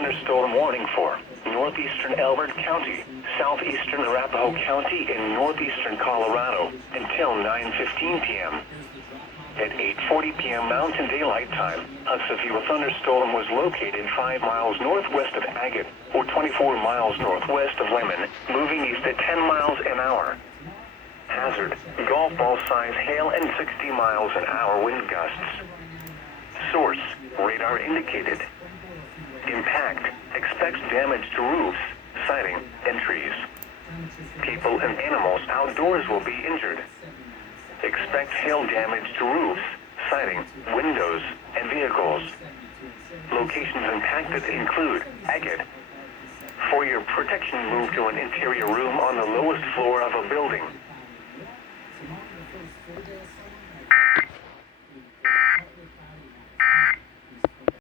thunderstorm warning for northeastern Elbert County, southeastern Arapahoe County, and northeastern Colorado until 9:15 p.m. At 8:40 p.m. Mountain Daylight Time, a severe thunderstorm was located 5 miles northwest of Agate, or 24 miles northwest of Lemon, moving east at 10 miles an hour. Hazard, golf ball size hail and 60 miles an hour wind gusts. Source, radar indicated. Impact, expects damage to roofs, siding, and trees. People and animals outdoors will be injured. Expect hail damage to roofs, siding, windows, and vehicles. Locations impacted include Agate. For your protection, move to an interior room on the lowest floor of a building.